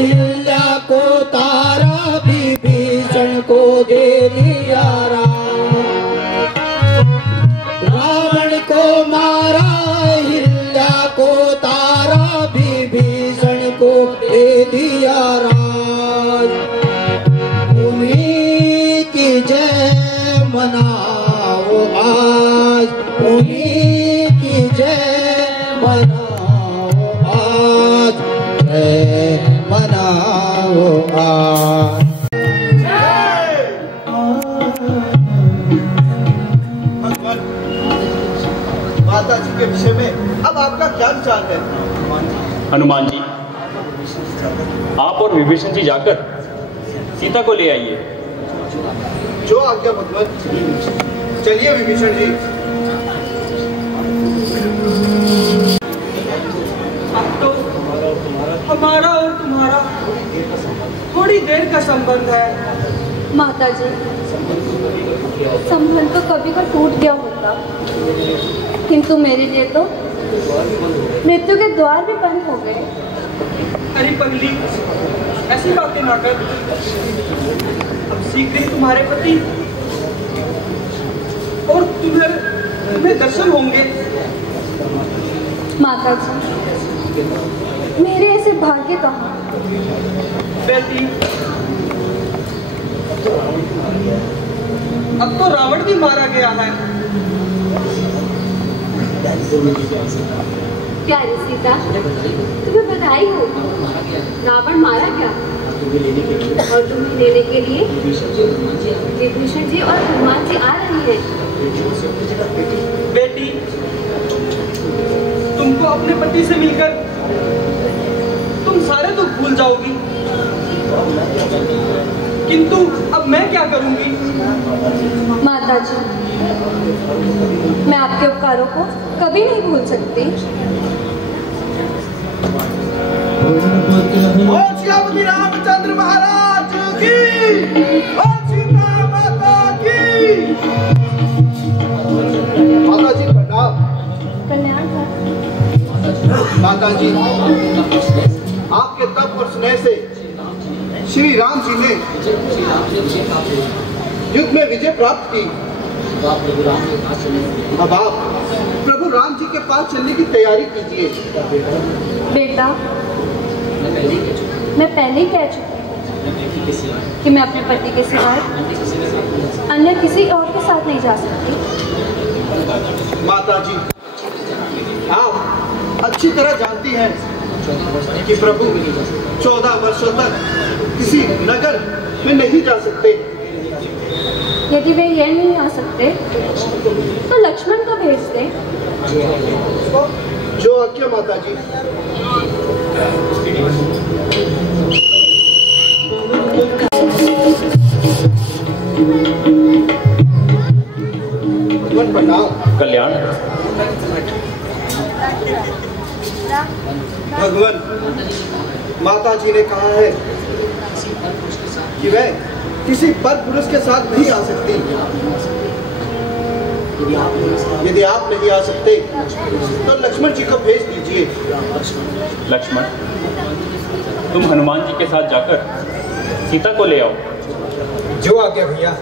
अहिल्या को तारा, विभीषण को दे दिया रावण को मारा, अहिल्या को तारा, विभीषण को दे दिया राज। उन्हीं की जय मनाओ आज, उन्हीं की जय मनाओ आज, जय मनाओ आज। माता जी के विषय में अब आपका क्या विचार है? हनुमान जी, आप और विभीषण जी जाकर सीता को ले आइए। जो आज्ञा भगवान। चलिए विभीषण जी। अब तो हमारा और तुम्हारा थोड़ी देर का संबंध है। माता जी, संबंध तो कभी का टूट गया होता, किंतु मेरे लिए तो मृत्यु के द्वार भी बंद हो गए। अरे पगली, ऐसी बातें ना कर। अब शीघ्र ही तुम्हारे पति और तुम्हें दर्शन होंगे। माता जी, मेरे ऐसे भाग्य कहाँ। बेटी, अब तो रावण भी मारा गया है। प्यारी सीता, तुम्हें बधाई हो। रावण मारा गया और तुम्हें लेने के लिए विभीषण जी और हनुमान जी आ रहे हैं। बेटी, तुमको अपने पति से मिलकर तुम सारे दुख भूल जाओगी, किंतु अब मैं क्या करूंगी? माता जी, मैं आपके उपकारों को कभी नहीं भूल सकती। श्रीरामचंद्र रामचंद्र महाराज की, सीता माता की। माता जी प्रणाम। कल्याण का माता जी, आपके तप और स्नेह से श्री राम जी ने युद्ध में विजय प्राप्त की। अब आप प्रभु राम जी के पास चलने की तैयारी कीजिए। बेटा, मैं पहले ही कह चुकी हूँ कि मैं अपने पति के सिवाय अन्य किसी और के साथ नहीं जा सकती। माता जी, आप अच्छी तरह जानती हैं कि प्रभु 14 वर्षों तक किसी नगर में नहीं जा सकते। यदि वे ये नहीं आ सकते तो लक्ष्मण को भेज दे। जो आज्ञा माता जी। प्रणाम। कल्याण। भगवान, माता जी ने कहा है कि वह किसी पर पुरुष के साथ नहीं आ सकती। यदि आप नहीं आ सकते तो लक्ष्मण जी को भेज दीजिए। लक्ष्मण, तुम हनुमान जी के साथ जाकर सीता को ले आओ। जो आज्ञा भैया।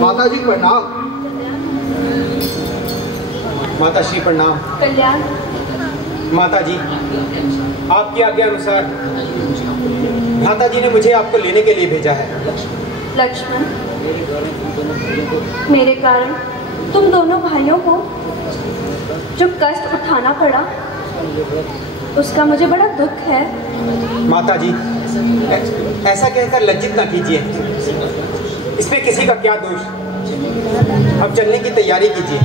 माता जी प्रणाम। माता श्री प्रणाम। कल्याण। माता जी, आपकी आज्ञा अनुसार माता जी ने मुझे आपको लेने के लिए भेजा है। लक्ष्मण, मेरे कारण तुम दोनों भाइयों को जो कष्ट उठाना पड़ा, उसका मुझे बड़ा दुख है। माता जी, ऐसा कहकर लज्जित ना कीजिए। इसमें किसी का क्या दोष। अब चलने की तैयारी कीजिए।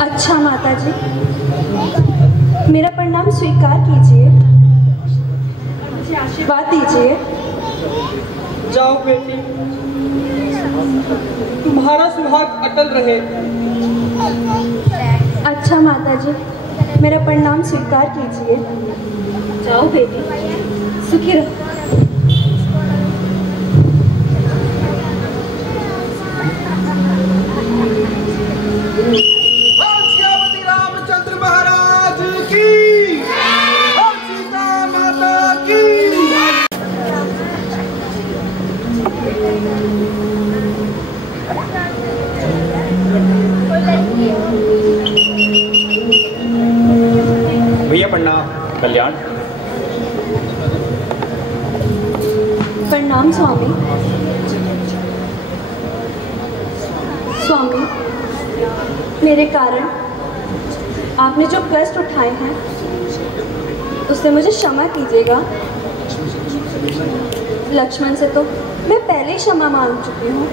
अच्छा माता जी, मेरा प्रणाम स्वीकार कीजिए, मुझे आशीर्वाद दीजिए। जाओ बेटी, तुम्हारा सुहाग अटल रहे। अच्छा माता जी, मेरा प्रणाम स्वीकार कीजिए। जाओ बेटी, सुखी रहो। श्रीमती रामचंद्र महाराज की और सीता माता की। भैया प्रणाम। कल्याण। प्रणाम स्वामी। स्वामी, मेरे कारण आपने जो कष्ट उठाए हैं उससे मुझे क्षमा कीजिएगा। लक्ष्मण से तो मैं पहले ही क्षमा मांग चुकी हूँ,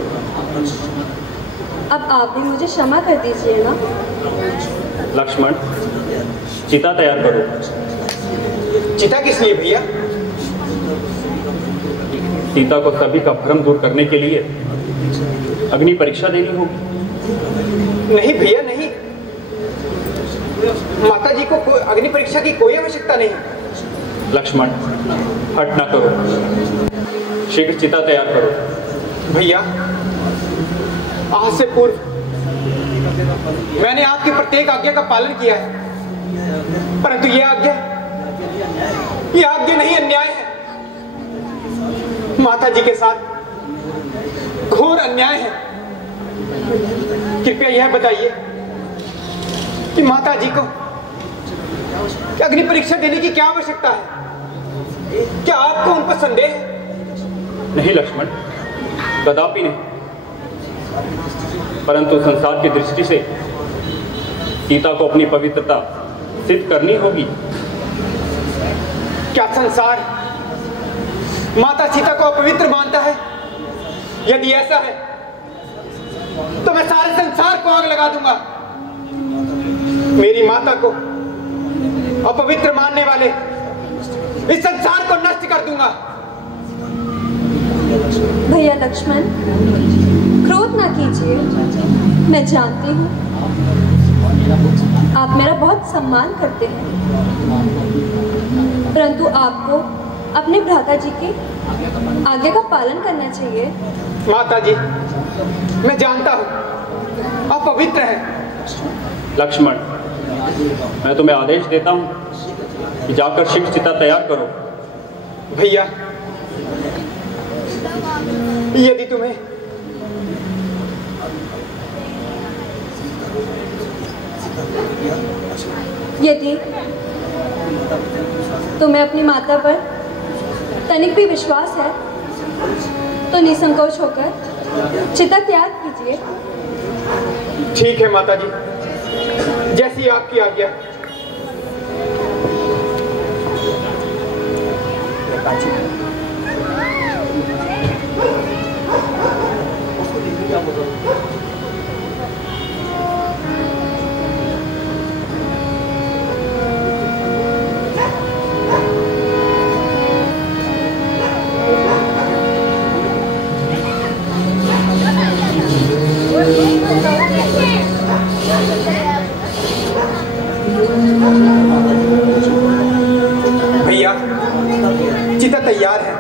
अब आप भी मुझे क्षमा कर दीजिए ना। लक्ष्मण, चिता तैयार करो। चिता किस लिए भैया? सीता को सभी का भ्रम दूर करने के लिए अग्नि परीक्षा देनी होगी। नहीं भैया नहीं, माता जी को अग्नि परीक्षा की कोई आवश्यकता नहीं। लक्ष्मण, हट ना करो, शीघ्र चिता तैयार करो। भैया, आज से पूर्व मैंने आपकी प्रत्येक आज्ञा का पालन किया है, परंतु यह आज्ञा नहीं, अन्याय है। माता जी के साथ घोर अन्याय है। कृपया यह बताइए कि माता जी को अग्नि परीक्षा देने की क्या आवश्यकता है? क्या आपको उन पर संदेह है? नहीं लक्ष्मण, कदापि नहीं, परंतु संसार की दृष्टि से सीता को अपनी पवित्रता सिद्ध करनी होगी। क्या संसार माता सीता को अपवित्र मानता है? यदि ऐसा है तो मैं सारे संसार को आग लगा दूंगा। मेरी माता को अपवित्र मानने वाले इस संसार को नष्ट कर दूंगा। भैया लक्ष्मण, क्रोध ना कीजिए। मैं जानती हूँ आप मेरा बहुत सम्मान करते हैं, परंतु आपको अपने भ्राता जी की आज्ञा का पालन करना चाहिए। माता जी, मैं जानता हूँ आप पवित्र हैं। लक्ष्मण, मैं तुम्हें आदेश देता हूं कि जाकर शीघ्र चिता तैयार करो। भैया, यदि तुम्हें तुम्हें अपनी माता पर तनिक भी विश्वास है तो निसंकोच होकर चिता त्याग कीजिए। ठीक है माता जी, जैसी आपकी आज्ञा। भैया, चिता तैयार है।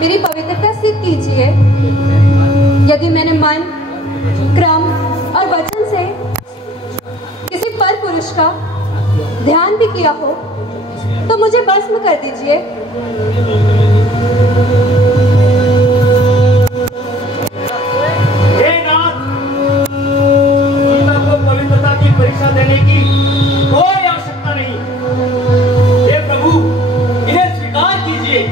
मेरी पवित्रता सिद्ध कीजिए। यदि मैंने मन, क्रम और वचन से किसी पर पुरुष का ध्यान भी किया हो तो मुझे भस्म कर दीजिए। हे नाथ, सीता को पवित्रता की परीक्षा देने की कोई आवश्यकता नहीं। हे प्रभु, इन्हें स्वीकार कीजिए।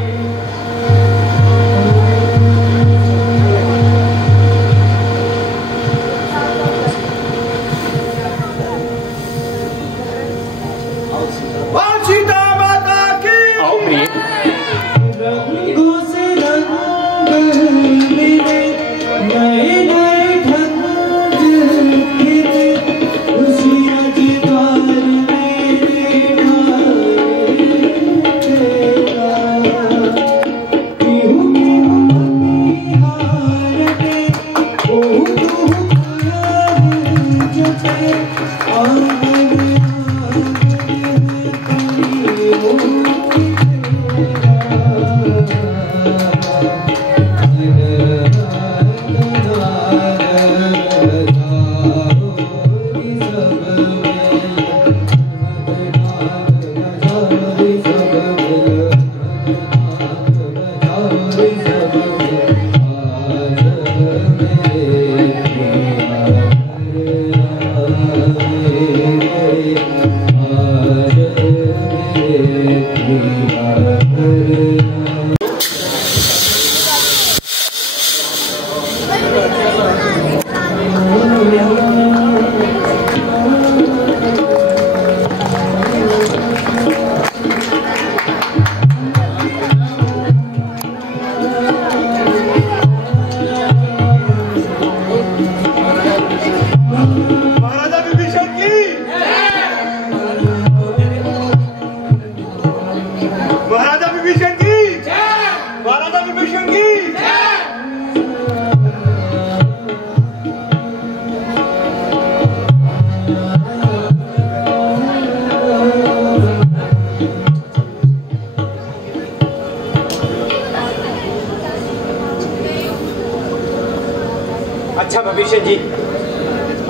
विभीषण जी,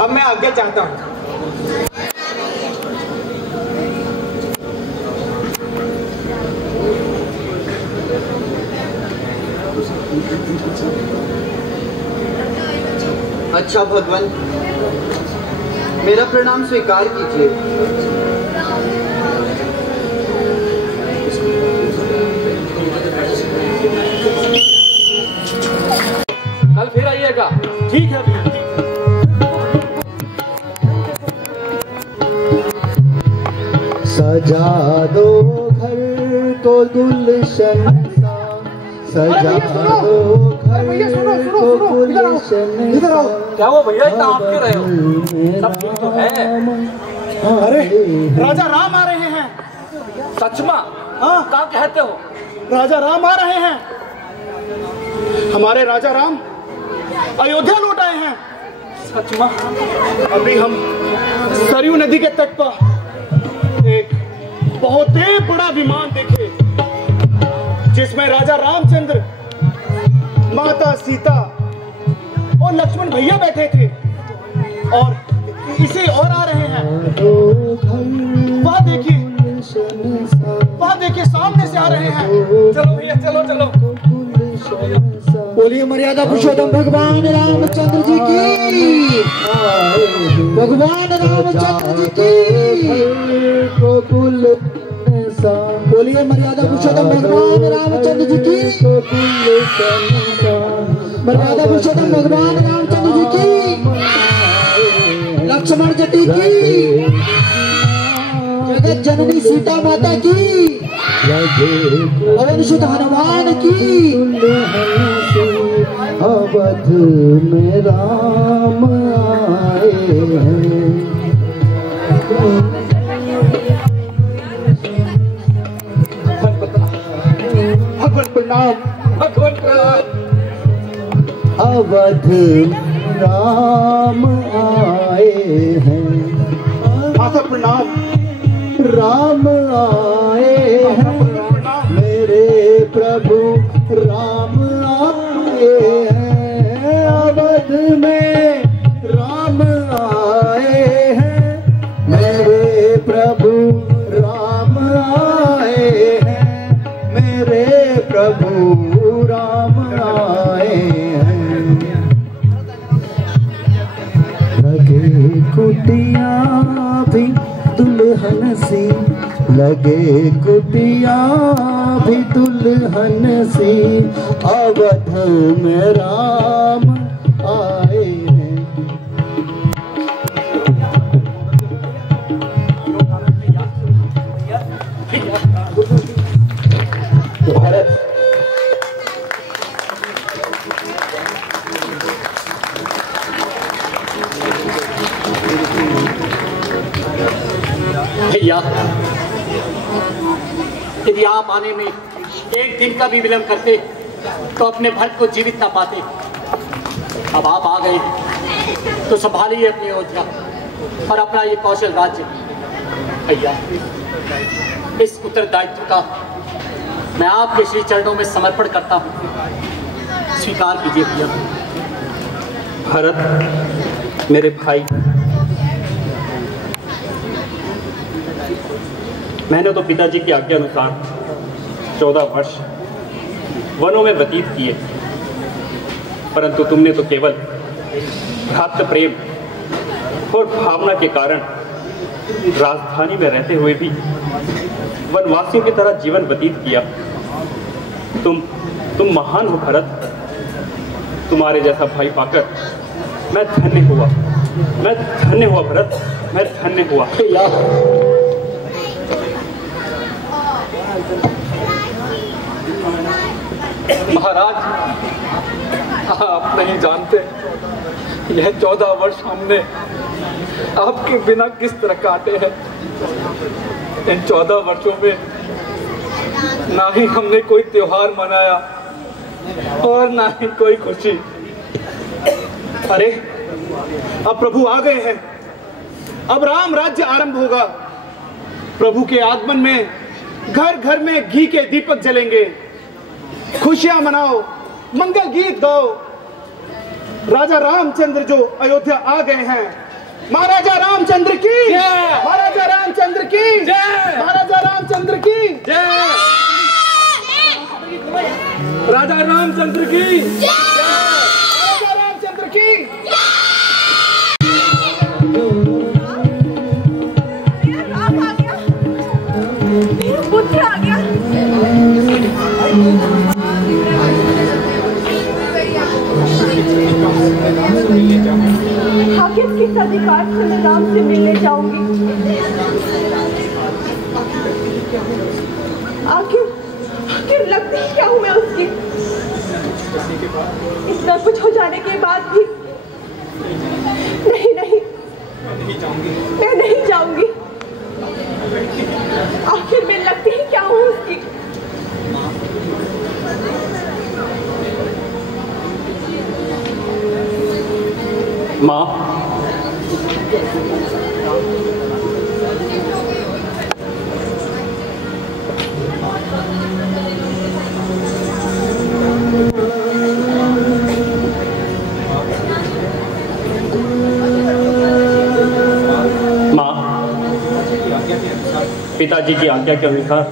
अब मैं आज्ञा चाहता हूँ। अच्छा भगवान, मेरा प्रणाम स्वीकार कीजिए। कल फिर आइएगा। ठीक है भैया। सजा दो घर को गुलशन सा, सजा दो घर को गुलशन सा। क्या वो भैया इतना आप क्यों रहे हो? सब ठीक तो है। अरे राजा राम आ रहे हैं। सच में? हाँ, क्या कहते हो? राजा राम आ रहे हैं। हमारे राजा राम अयोध्या लौट आए हैं। सच में? अभी हम सरयू नदी के तट पर एक बहुत ही बड़ा विमान देखे, जिसमें राजा रामचंद्र, माता सीता और लक्ष्मण भैया बैठे थे, और इसे और आ रहे हैं। वहाँ देखिए सामने से आ रहे हैं। चलो भैया, चलो चलो। बोलिए मर्यादा पुरुषोत्तम भगवान रामचंद्र जी की, भगवान रामचंद्र जी की। बोलिए मर्यादा पुरुषोत्तम भगवान रामचंद्र जी की, मर्यादा पुरुषोत्तम भगवान रामचंद्र जी की, लक्ष्मण जी की, जगत जननी सीता माता की, पवन सुत हनुमान की। अवध में राम आए हैं। भगवान प्रणाम, भगवान प्रणाम। अवध राम आए हैं। माता प्रणाम। राम आए हैं मेरे प्रभु, राम आए हैं। अवध में राम आए हैं मेरे प्रभु, राम आए हैं मेरे प्रभु, राम आए हैं। लगे कुटिया भी दुल्हन सी, लगे कुटिया भी दुल्हन सी, अवध में राम आए हैं। भैया, यदि आप आने में एक दिन का भी विलंब करते तो अपने भक्त को जीवित ना पाते। अब आप आ गए तो संभालिए अपनी अयोध्या और अपना ये कौशल राज्य। भैया, इस उत्तरदायित्व का मैं आपके श्री चरणों में समर्पण करता हूँ, स्वीकार कीजिए भैया। भरत, मेरे भाई, मैंने तो पिताजी की आज्ञा अनुसार 14 वर्ष वनों में व्यतीत किए, परंतु तुमने तो केवल भ्रातृ प्रेम और भावना के कारण राजधानी में रहते हुए भी वनवासियों की तरह जीवन व्यतीत किया। तुम महान हो भरत। तुम्हारे जैसा भाई पाकर मैं धन्य हुआ भरत, मैं धन्य हुआ। महाराज, आप नहीं जानते यह 14 वर्ष हमने आपके बिना किस तरह काटे हैं। इन 14 वर्षों में ना ही हमने कोई त्योहार मनाया और ना ही कोई खुशी। अरे अब प्रभु आ गए हैं, अब राम राज्य आरंभ होगा। प्रभु के आगमन में घर घर में घी के दीपक जलेंगे, खुशियां मनाओ, मंगल गीत गाओ। राजा रामचंद्र जो अयोध्या आ गए हैं। महाराजा रामचंद्र की जय, महाराजा रामचंद्र की जय, महाराजा रामचंद्र की जय, राजा रामचंद्र की राजा रामचंद्र की। पुत्र आ गया। आखिर किस अधिकार से मैं राम से मिलने जाऊंगी? आखिर लगती क्या हूं मैं उसकी? इतना कुछ हो जाने के बाद भी नहीं, मैं नहीं जाऊंगी। आखिर मैं लगती ही क्या हूं उसकी? माँ, पिताजी की आज्ञा के अनुसार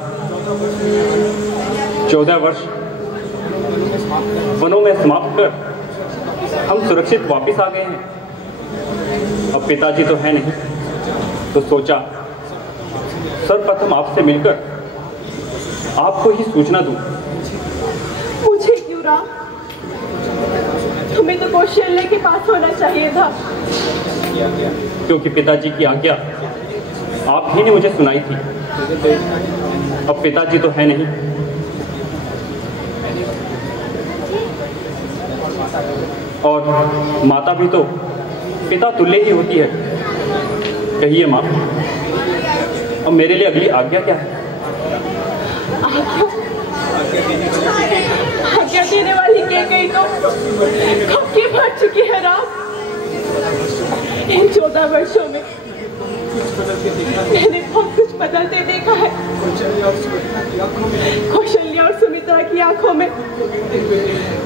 14 वर्ष वनों में समाप्त कर हम सुरक्षित वापस आ गए हैं। अब पिताजी तो है नहीं, तो सोचा सर्वप्रथम आपसे मिलकर आपको ही सूचना दूं। मुझे क्यों राम? तुम्हें तो कौशल्य के पास होना चाहिए था। क्योंकि पिताजी की आज्ञा आप ही ने मुझे सुनाई थी। अब पिताजी तो है नहीं, और माता भी तो पिता तुल्य ही होती है। कहिए माँ, अब मेरे लिए अगली आज्ञा क्या है? आज्ञा देने वाली के गई तो कब की भर चुकी है राम। इन 14 वर्षों में मैंने बहुत कुछ बदलते देखा है। कौशल्या और सुमित्रा की आंखों में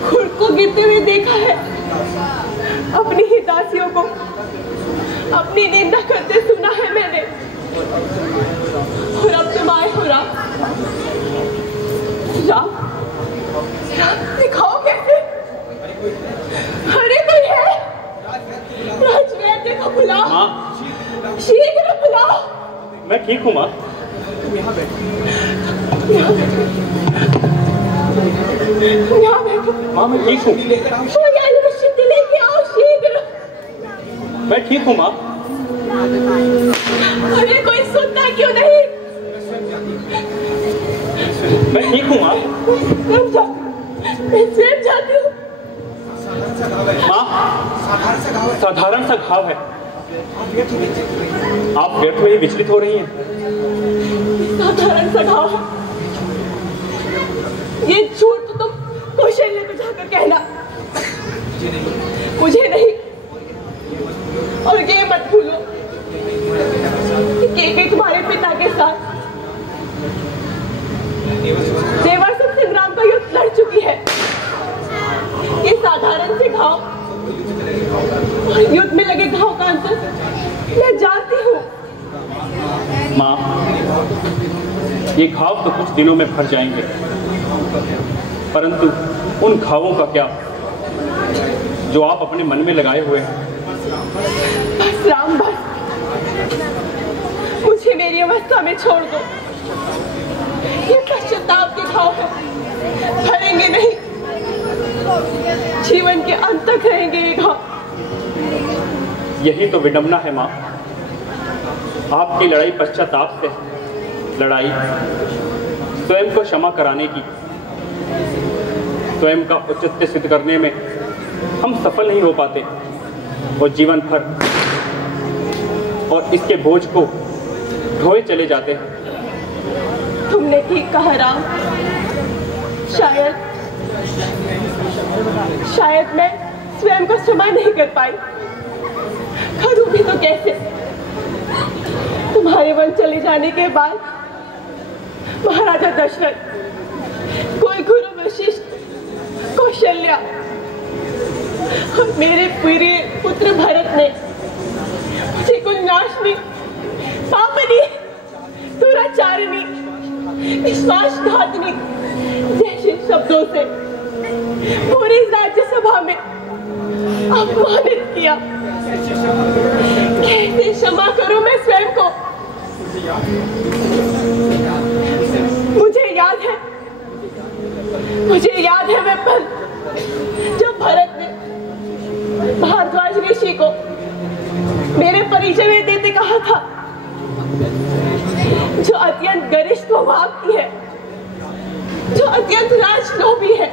खुद को गिरते हुए देखा है। अपनी ही दासियों को अपनी निंदा करते सुना है मैंने। और अब तुम आए हो राम। राम दिखाओ कैसे? अरे कोई है? राजवैद्य को बुलाओ, शीघ्र बुलाओ। मैं ठीक हूँ माँ। यहाँ बैठो। माँ मैं ठीक हूँ। लेके आओ शीघ्र। मैं ठीक हूँ माँ। अरे कोई सुनता क्यों नहीं? मैं ठीक हूँ माँ। मैं स्वयं जाती हूँ। माँ, साधारण सा घाव है। आप व्यर्थ में ही विचलित हो रही हैं। साधारण सा घाव? ये झूठ तो तुम कौशल्य को जाकर कहना, मुझे नहीं। और ये मत भूलो कि तुम्हारे पिता के साथ देवासुर संग्राम का युद्ध लड़ चुकी है। ये साधारण से घाव और युद्ध में लगे घाव का अंतर मैं जानती हूँ। माँ, ये घाव तो कुछ दिनों में भर जाएंगे, परंतु उन घावों का क्या जो आप अपने मन में लगाए हुए हैं। बस राम बस, मुझे मेरी अवस्था में छोड़ दो। ये पश्चाताप के घाव है, भरेंगे नहीं, जीवन के अंत तक रहेंगे ये घाव। यही तो विडंबना है माँ। आपकी लड़ाई पश्चाताप से, लड़ाई स्वयं को क्षमा कराने की। स्वयं का औचित्य सिद्ध करने में हम सफल नहीं हो पाते और जीवन भर और इसके बोझ को ढोए चले जाते हैं। तुमने ठीक कहा राम। शायद मैं स्वयं को क्षमा नहीं कर पाई। करूं भी तो कैसे? तुम्हारे वन चले जाने के बाद महाराजा दशरथ, कुलगुरु वशिष्ठ, कौशल्या और मेरे प्रिय पुत्र भरत ने मुझे कुलनाशनी, पापनी, दुराचारिणी, विश्वासघातिनी जैसे शब्दों से पूरी राज्यसभा में अपमानित किया। कैसे क्षमा करूं मैं स्वयं को? मुझे याद है वह पल जब भरत ने भारद्वाज ऋषि को मेरे परिचय देते कहा था, जो अत्यंत गरिष्ठ स्वभाव की है, जो अत्यंत राजलोभी है,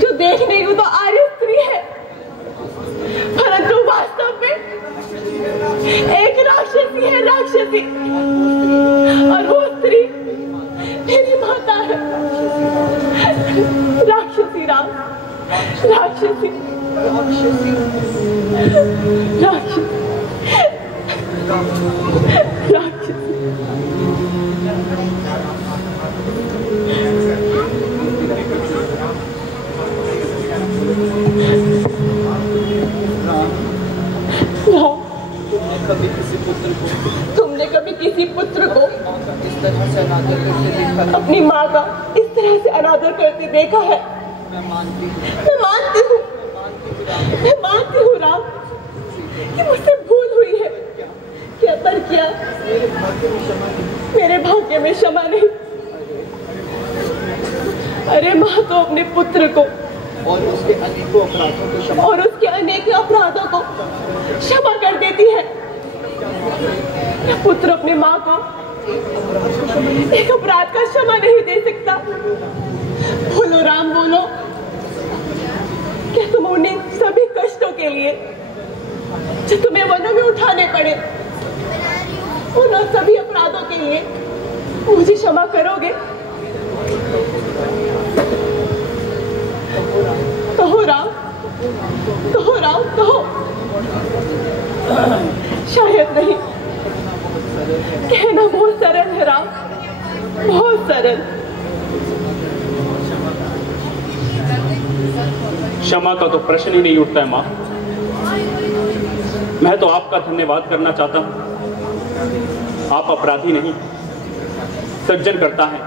जो देखने को तो आर्य स्त्री है, परंतु वास्तव में एक राक्षसी है, राक्षसी। और वो स्त्री मेरी माता है। राक्षसी राम, राक्षसी, राक्षसी, राक्षसी, राक्षसी। तुमने कभी किसी पुत्र को इस तरह से अनादर करते देखा? अपनी माँ का इस तरह से अनादर करते देखा है? मैं मानती हूँ राम कि मुझसे भूल हुई है, क्या पर क्या मेरे भाग्य में क्षमा नहीं। अरे माँ तो अपने पुत्र को और उसके अनेकों अपराधों को क्षमा कर देती है। पुत्र अपनी माँ को एक अपराध का क्षमा नहीं दे सकता। बोलो राम, बोलो, क्या तुम उन्हें सभी कष्टों के लिए जो तुम्हें वनों में उठाने पड़े, उन सभी अपराधों के लिए मुझे क्षमा करोगे? कहो राम, कहो राम, कहो। शायद नहीं, कहना बहुत सरल है राम, बहुत सरल। क्षमा का तो प्रश्न ही नहीं उठता है माँ। मैं तो आपका धन्यवाद करना चाहता हूँ। आप अपराधी नहीं, सज्जन करता है।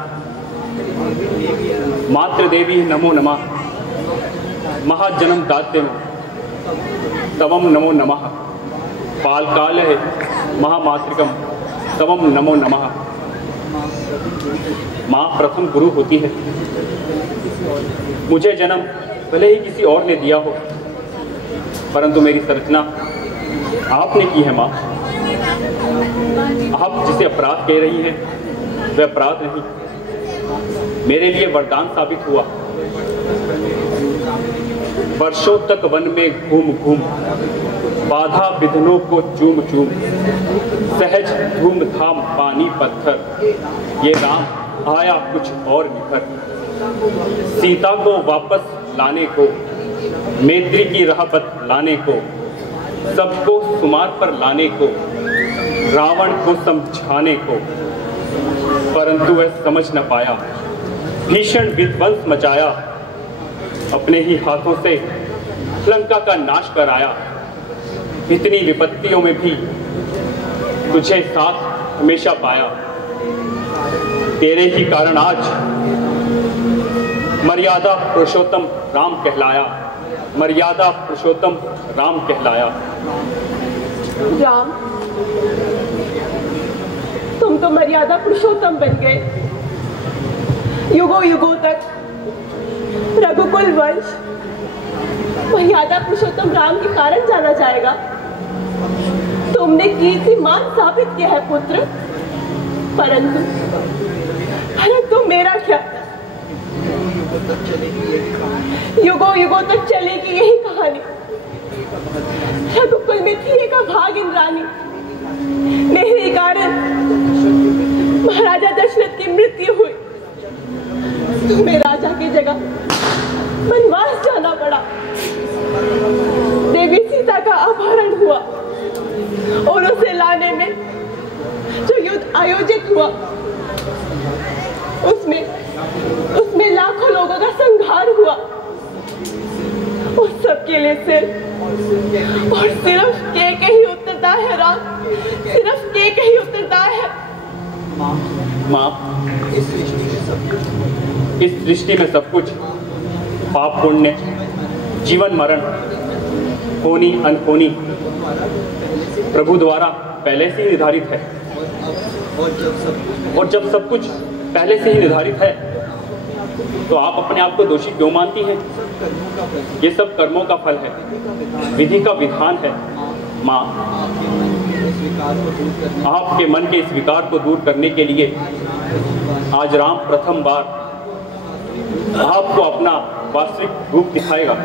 मातृ देवी नमो नमः, महाजन्म दाते तवम नमो नमः, पाल काल है महामातृकम तवम नमो नमः। माँ प्रथम गुरु होती है। मुझे जन्म भले ही किसी और ने दिया हो, परंतु मेरी संरचना आपने की है माँ। आप जिसे अपराध कह रही हैं वह अपराध नहीं, मेरे लिए वरदान साबित हुआ। वर्षों तक वन में घूम घूम, बाधा विघ्नों को चूम चूम, सहज धूम धाम पानी पत्थर, ये राम आया कुछ और निखर। सीता को वापस लाने को, मैत्री की राहबत लाने को, सबको सुमार पर लाने को, रावण को समझाने को, परंतु वह समझ न पाया। भीषण विध्वंस मचाया, अपने ही हाथों से लंका का नाश कराया। इतनी विपत्तियों में भी तुझे साथ हमेशा पाया। तेरे ही कारण आज मर्यादा पुरुषोत्तम राम कहलाया, मर्यादा पुरुषोत्तम राम कहलाया। राम, तुम तो मर्यादा पुरुषोत्तम बन गए। युगों युगों तक रघुकुल वंश मर्यादा पुरुषोत्तम राम के कारण जाना जाएगा। तुमने कीर्तिमान स्थापित किया है पुत्र, परंतु मेरा क्या? युगों युगों तक चलेगी यही कहानी। रघुकुल में थी एक अभागिन रानी, मेरे कारण महाराजा दशरथ की मृत्यु हुई। तुम्हें राजा की जगह वनवास जाना पड़ा। देवी सीता का अपहरण हुआ और उसे लाने में जो युद्ध आयोजित हुआ उसमें लाखों लोगों का संहार हुआ। उस सब लिए सिर्फ और सिर्फ के ही उत्तरदार है राम, सिर्फ के ही उत्तरदार है। माँ, इस सृष्टि में सब कुछ पाप पुण्य, जीवन मरण, होनी अनहोनी प्रभु द्वारा पहले से ही निर्धारित है। और जब सब कुछ पहले से ही निर्धारित है तो आप अपने आप को दोषी क्यों मानती हैं? ये सब कर्मों का फल है, विधि का विधान है। माँ, आपके मन के इस विकार को दूर करने के लिए आज राम प्रथम बार आपको अपना वास्तविक रूप दिखाएगा।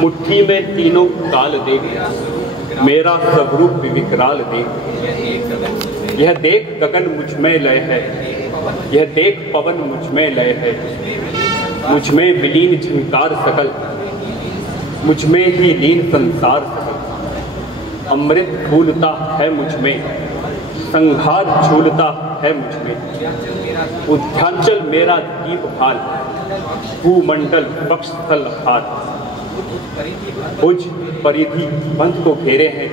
मुट्ठी में तीनों काल देख, मेरा स्वरूप विकराल देख। यह देख गगन मुझ में लय है, यह देख पवन मुझ में लय है। मुझ में विलीन झंकार सकल, मुझ में ही लीन संसार सकल। अमृत फूलता है मुझ में, संघार झूलता है मुझ में। उद्यांचल मेरा दीप भाल, भूमंडल वक्षस्थल हार। भुज परिधि बंध को घेरे हैं,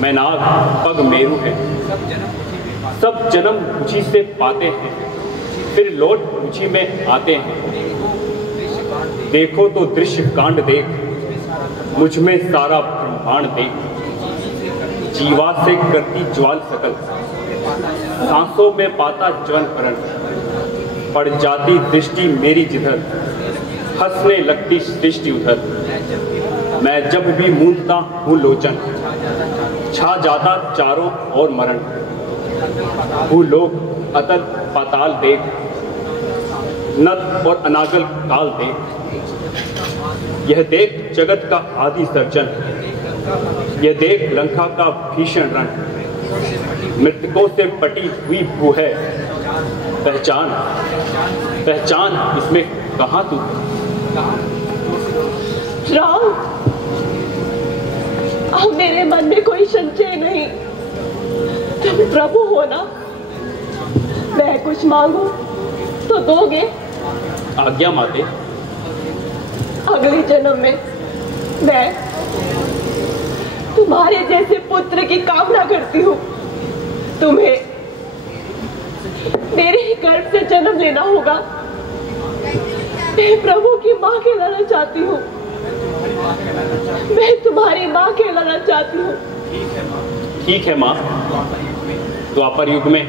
मैं नाग पग मेरु है। सब जन्म मुझी से पाते हैं, फिर लौट मुझी में आते हैं। देखो तो दृश्य कांड देख, मुझ में सारा ब्रह्मांड देख। जीवा से करती ज्वाल सकल, सांसों में पाता ज्वन करण। पड़ जाती दृष्टि मेरी जिधर, हंसने लगती सृष्टि उधर। मैं जब भी मूंदता हूँ लोचन, छा जाता चारों ओर मरण। भूलोक अतल पाताल देख, नत और अनागल काल देख। यह देख जगत का आदि सर्जन, यह देख लंका का भीषण रण। मृतकों से पटी हुई भू है, पहचान पहचान इसमें कहाँ तू? राम, अब मेरे मन में कोई संशय नहीं, तुम प्रभु हो ना? मैं कुछ मांगू तो दोगे? आज्ञा माते। अगले जन्म में मैं तुम्हारे जैसे पुत्र की कामना करती हूँ। तुम्हें मेरे ही गर्भ से जन्म लेना होगा। मैं प्रभु की माँ कहलाना चाहती हूँ, मैं तुम्हारी माँ कहलाना चाहती हूँ। ठीक है माँ। द्वापर युग में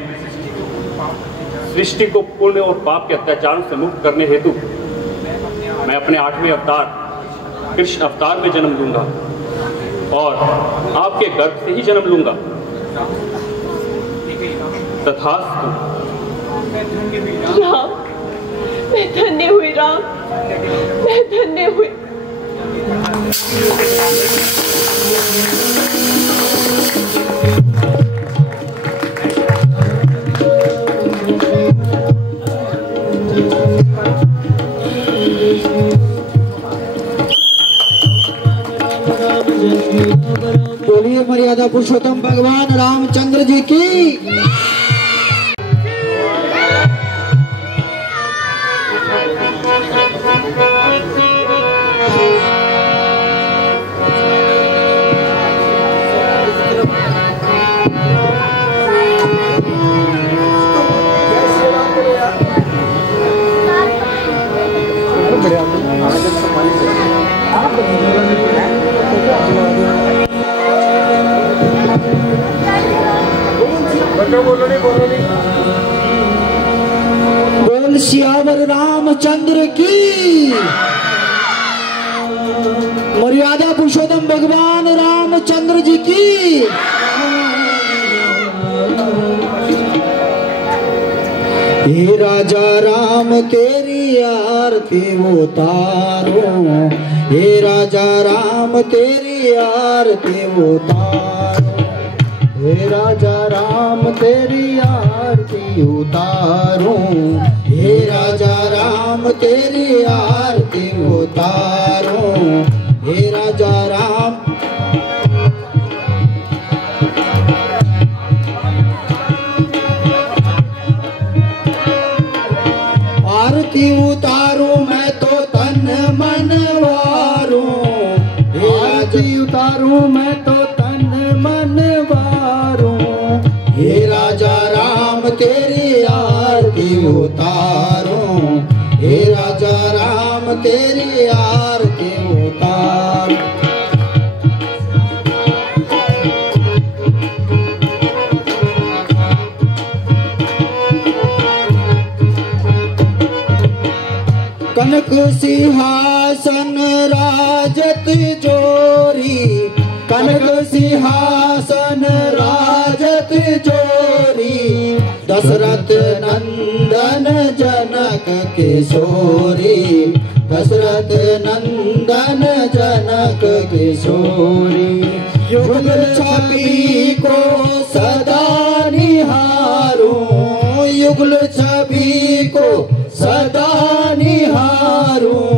सृष्टि को पुण्य और पाप के अत्याचारों से मुक्त करने हेतु मैं अपने 8वें अवतार कृष्ण अवतार में जन्म लूंगा और आपके गर्भ से ही जन्म लूंगा। तथास्तु। राम, मैं धन्य हुई राम, मैं धन्य हुई। बोलिए मर्यादा पुरुषोत्तम भगवान रामचंद्र जी की। बोल सियावर रामचंद्र की। मर्यादा पुरुषोत्तम भगवान रामचंद्र जी की। हे राजा राम तेरी आरती उतारो, हे राजा राम तेरी आरती उतारो, हे राजा राम तेरी आरती उतारो, हे राजा राम तेरी आरती उतारो, हे राजा राम। आरती उतारूं मैं तो तन मन वारूं, आरती उतारूं मैं तो तन मन वारूं, हे राजा राम तेरी आरती उतारूं, हे राजा राम तेरी आरती उतारूं। कनक सिंहासन राजत जोरी, कनक सिंहासन राजत जोरी, दशरथ नंदन जनक किशोरी, दशरथ नंदन जनक किशोरी, युगल छवि को सदा निहारूं, युगल छवि को सदा निहारूं,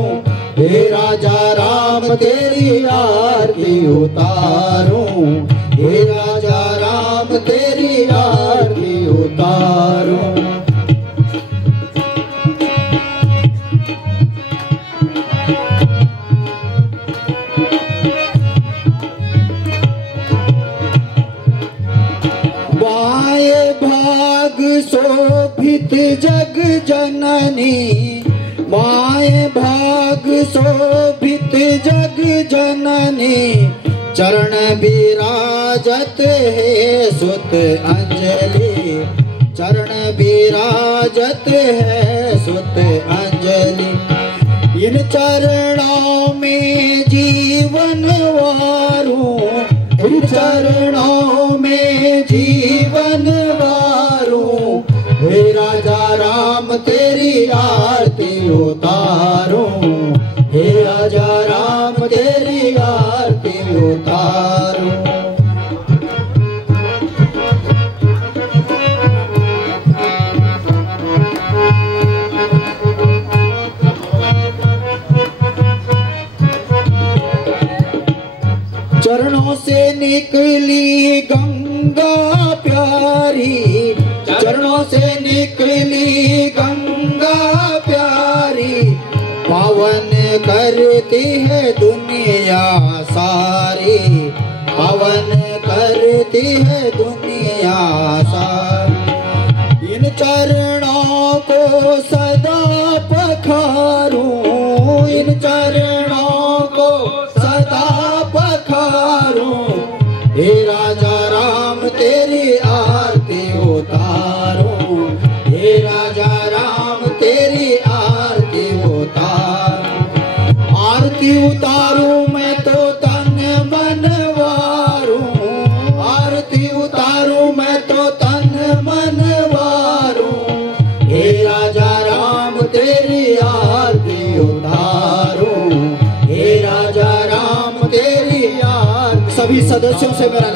हे राजा राम तेरी आरती उतारूं, हे राजा राम तेरी आरती उतारूं। बाएं भाग शोभित जग जननी, बाएं भाग शोभित जग जननी, चरण विराजत है सुत अंजलि, चरण विराजत है सुत अंजलि, इन चरणों में जीवन वारूं, इन चरणों में जीवन वारूं, हे राजा राम तेरी आरती उतारूं, हे राजा राम तेरी आरती उतारूं। चरणों से निकली गंगा प्यारी, चरणों से निकली गंगा प्यारी, पावन करती है दुनिया सारी, पावन करती है दुनिया सारी, इन चरणों को सदा पखारूं, इन चरणों को सदा पखारूं, हे राजा राम तेरी आरती उतारूं, हे राजा राम तेरी आरती उतारूं। आरती उतारूं मैं तो तन मन वारूं, आरती उतारूं मैं तो तन मन वारूं, हे राजा राम तेरी आरती उतारूं, हे राजा राम तेरी आरती। सभी सदस्यों से मेरा